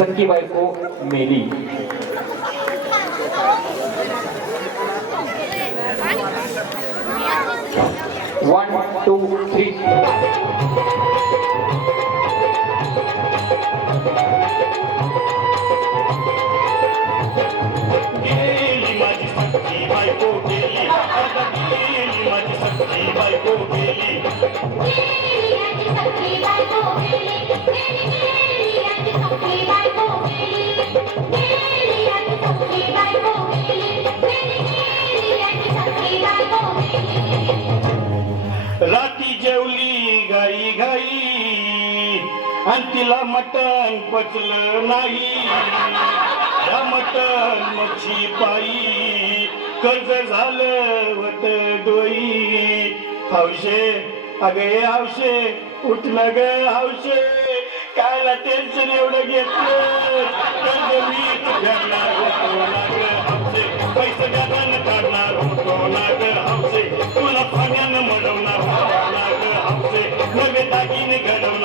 सखी बायको मेली. One two three गेली माझी आणि तिला मटण पचलं नाही. या मटण मच्छी पायी कर्ज झालं वट डोई. हौशे अगे हावशे उठलं ग हावशे. कायला टेन्शन एवढं घेतलं. कर्ज मीच फेडणार होतो ग पैसे गगन काढणार होतो नाग ग तुला पाण्यानं मडवणार होतो ना ग हौशे नवे दागिने घडवणार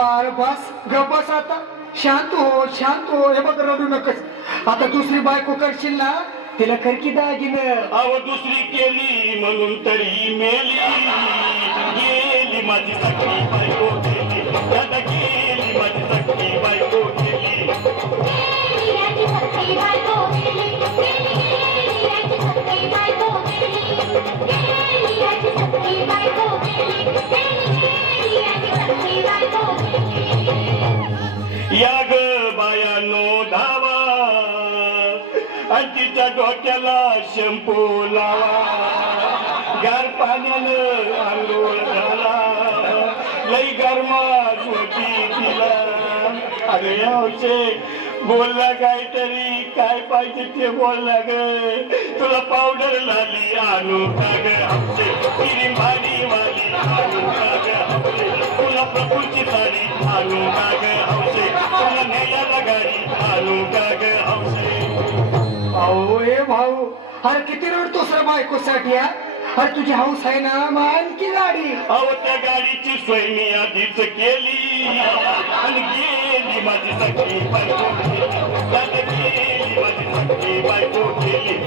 हे बस ग आता शांत हो शांत हो. हे बघ रडू नकस. आता दुसरी बायको करशील ना तिला करकी दागिन. अव दुसरी केली म्हणून तरी मेली. गेली माझी सखी बायको गेली. दादा गेली माझी सखी बायको गेली. तिच्या डोक्याला शॅम्पू लावा. गार पाण्यानं आंघोळ झाला लई गरमात होती तिला अरे हौशे बोलला काहीतरी. काय पाहिजे ते बोलला ग. तुला पावडर लाली आणू का ग? आमचे तिरी भारी वाली आणू का ग? तुला प्रभूची साडी आणू का ग? आमचे तुला न्यायाला गाडी आणू का अहो भाऊ. अरे किती रडतोस रे बायकोसाठी अरे तुझी हाऊस आहे ना मग आणखी गाडी. अहो त्या गाडीची सोय मी आधीच केली. आणि गेली माझी सगळी बायको. गेली माझी सगळी बायको गेली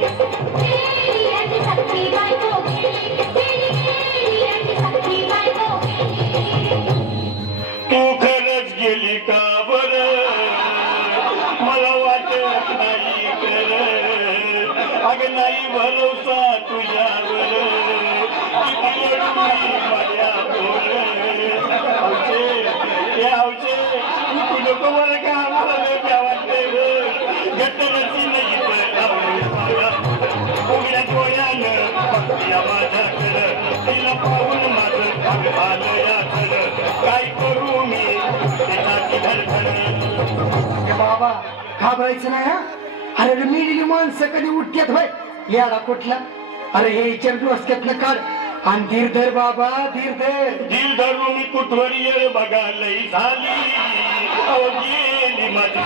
भाग नाही भरोसा तुझ्यावर. हे आवशे तू नको मला का आम्हाला वाटते गटरची नाही उघड्या डोळ्यानं बघतीया माझ्याकडं तिला पाहून माझं भाग काय करू मी? त्याची धडधड. बाबा घाबरायचं नाही हा? अरे मेलेली माणसं कधी उठतात भाई याला कुठला? अरे हे विचार डोसक्यातलं काढ. आणि धीर धर बाबा धीर धर. दिल धरून मी कुठवर येळ बघालय झाली. अहो गेली माझी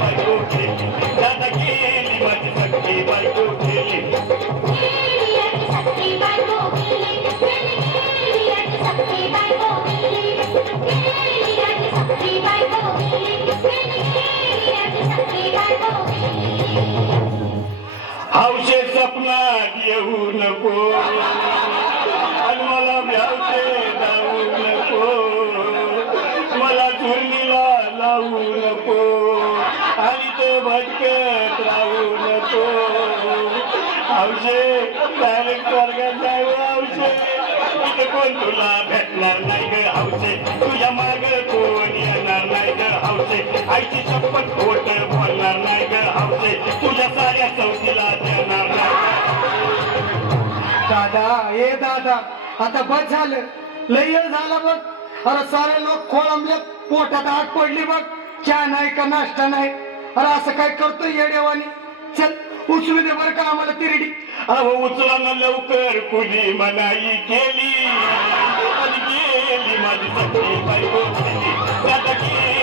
बायको गेली दादा गेली माझी बायको गेली येऊ नको. आणि मला भ्यावते जाऊ नको. मला चुरणीला लावू नको. आणि ते भटकत राहू नको. आवशे डायरेक्ट वर्गात जाऊ आवशे. इथे कोण तुला भेटणार नाही ग हौशे तुझ्या माग कोण येणार नाही ग हौशे आईची शपथ खोट बोलणार नाही दादा ए दादा आता बस झालं. लय झाला बघ. अरे सारे लोक खोळंबले पोटात आत पडली बघ. चहा नाही का नाश्ता नाही? अरे असं काय करतो येडेवानी चल उचलू दे बरं का आम्हाला तिरडी. अहो उचला ना लवकर. कुणी मनाई केली? आणि गेली माझी सगळी बायको गेली.